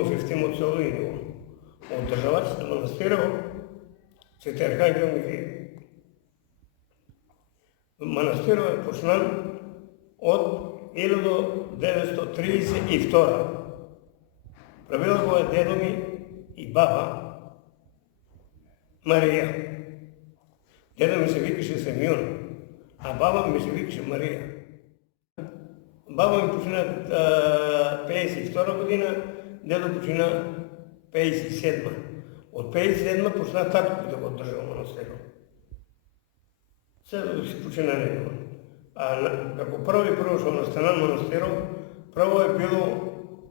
Ефтимов Солониново. Одържавач на манастира Свети Архангел Михаил. Манастирът е почнан от 1932. Правила го е дедо ми и баба Мария. Дедо ми се викаше Семион, а баба ми се викаше Мария. Баба ми почина 52 година, дедо почина 57. От 57 почна татко да го държал манастира. Следва да си почина него. А како прво што настанан манастирот, прво е било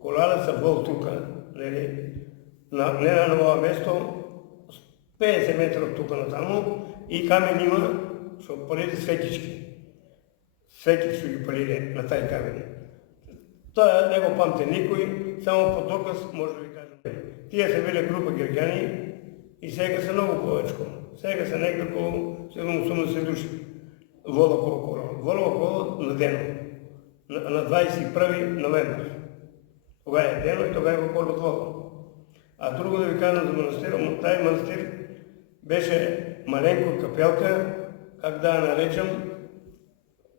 колалеца бол тука, не на ново место, 50 метра от тука натаму и камен има, што палили светички. Светички што ги палили на тај камен. Тоа не го памте никој, само по доказ може да ви кажем. Тие се биле група гирѓани и сега се многу повечко. Сега се некако околу 70 души. Вола около на дено, на 21 ноември. Тога е дено и тога е го колбат вола. А друго да ви кажам за манастира, тај манастир беше маленко капелка, как да наречам,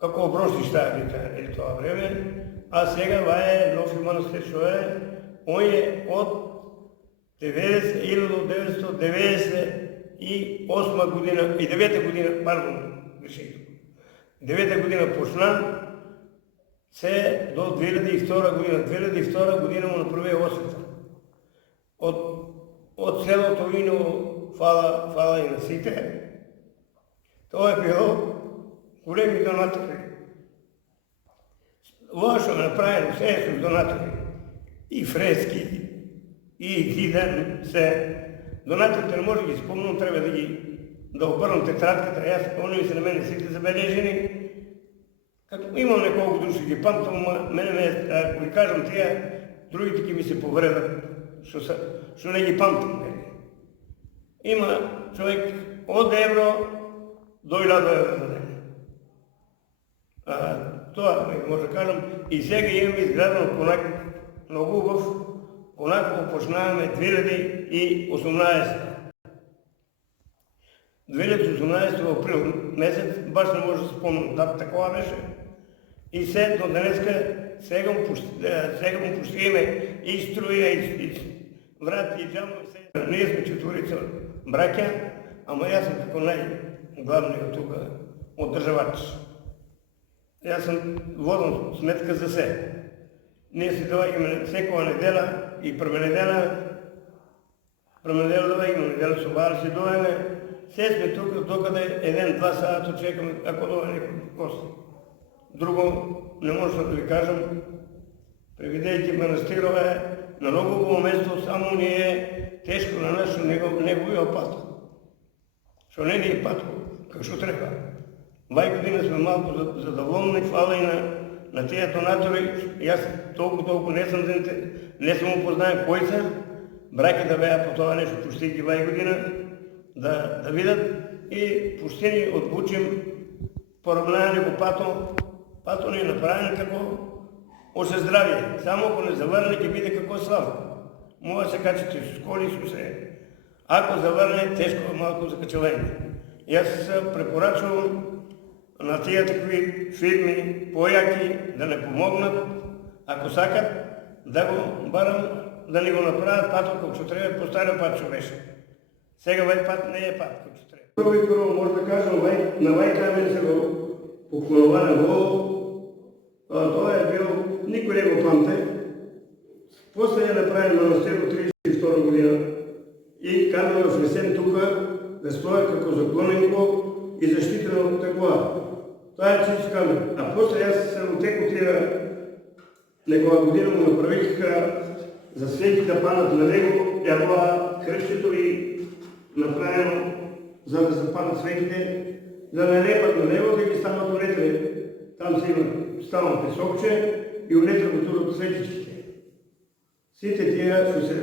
како оброшништар или тоа време, а сега ова е нов манастир, што е, он е од 1998 година и 9 година, пардон, грешите. 9 година почнан, се до 2002 година. 2002 година му направи освета. Од селото Иново, фала и на сите, тоа е било големи донатори. Ова што направено, се е со донатори. И фрески, и зидан, се. Донаторите не може да ги спомнам, треба да обърнам тетрадката. Јас, они се на мене сите забележени. Като имам неколко души ги памтам, мене, ако ви кажам тия, другите ги ми се повредат, што не ги памтам. Има човек од евро до 1000 евро за ден. Тоа може да кажам. И сега имаме изградено конак много убав, конако почнаваме 2018. 2018 април месец, баш не може да спомням дата, такова беше. И се до днеска сега му пустиме и струя, и врат, и джамо. Ние сме четворица браќа, ама јас сум како најглавниот тука одржавач. Јас сум водам сметка за се. Ние се доаѓаме секоја недела и прва недела доаѓаме, недела собар се доаѓаме, се сме тука докаде 1-2 сата чекаме ако доаѓа некој гости. Друго не може да ви кажам, превидејќи манастирове на многу убаво место, само ни е тешко на нас неговиот пат. Што не ни е пат, како што треба. Вај година сме малку задоволни, фала и на тие донатори. Јас толку не сум упознаен кои се, браќа да беа по тоа нешто пуштики вај година, да видат и пуштини одбучим поравнане го пато не е направен како още здравие. Само ако не завърне, ќе биде како слава. Може да се качате с коли, с се. Ако завърне, тежко е малко закачаване. И аз се препоръчвам на тия такви фирми, пояки, да не помогнат, ако сакат, да го барам, да не го направят пато, како што треба, по стария пат што беше. Сега вај пат не е пат, како што треба. Прво може да кажем, на вај камен се го поклонуване воло. Тоа е било, никој не го памте. После е направен манастир от 1932 година и камен е внесен тука да стоя како заклонен блок и защитен от текла. Това е чист камен. А после аз съм отеко тия некоја година му направих за свети да панат на него. Тя была кръщето и направено за да се панат светите, да не лепат на него, да ги станат унетре. Там си има станал песокче и унетре го турат светичките. Сите тия што се,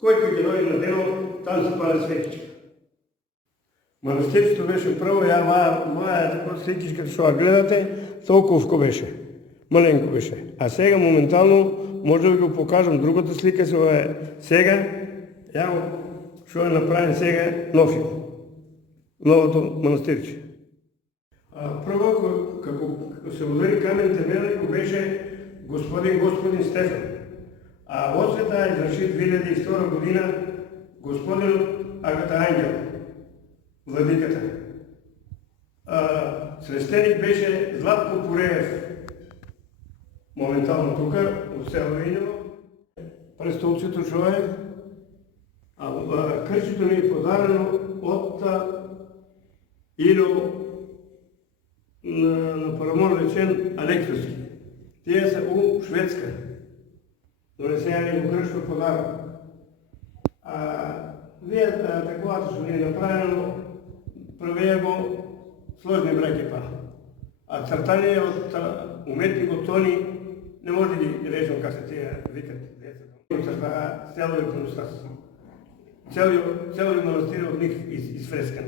кој ги дојде на дело, там се палят светичка. Манастирството беше прво, моја така светичка, што ја гледате, толковко беше. маленко беше. А сега моментално може да ви го покажам. Другата слика е сега. Яво, що е направен сега новото манастирче. Прво, како се удари камен темелник, беше господин Стефан. А освета извърши 2002 година господин Агата Ангел, владиката. Свещеник беше Златко Пореев, моментално тук, от село Виново. Престолцето човек, кръчето ми е подарено от Иро на първомолечен Алексовски. Тия са у Шведска, но не сега ни го кръчето подарено. Вие таковато що ни е направено, правия го сложни браки па. А църтание от уметник от Тони, не може да ги речем как се тия викат децата. Църта цяло иконостас. Цяло манастир от них изфрескан.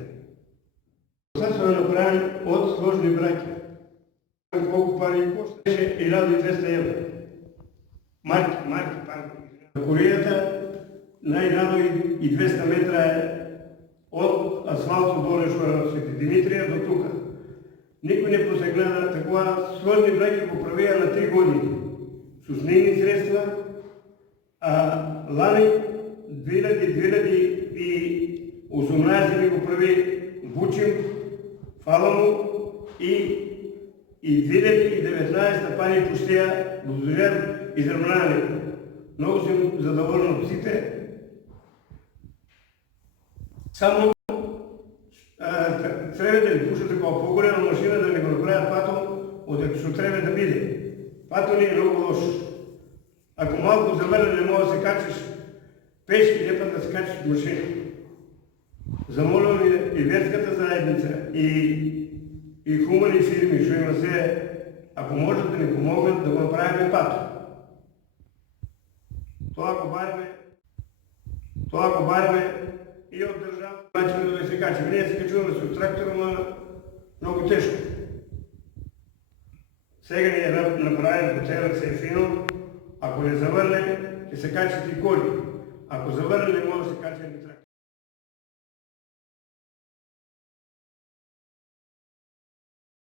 Естествено е направен от сложни браки. Колко пари коста? Беше 1200 евро. Марки пари. Кореята най-рано и 200 метра е от асфалто доле на Свети Димитрия до тук. Никой не посегледа такова сложни браки го правия на 3 години. С основни средства, лани 2018 ми го прави Вучим, фала му и 2019 пани пустия благодаря изравнане. Много съм задоволен от всите. Само трябва да ли пуша такова по-голяма машина да ни го направят пато, от що трябва да биде. Пато ни е много лошо. Ако малко замерля не може да се качиш пешки, не път да се качиш в машина. Замолям и верската заедница, и хумани фирми, що има се, ако можат да ни помогнат да го направим пато. Това ако бариме и от държавата, начинно да се качим. Ние се качуваме с трактора, но много тежко. Сега ни е направен хотелът се е фино, ако не завърне, ще се качат и коли. Ако завърне, не може да се качат и трактор.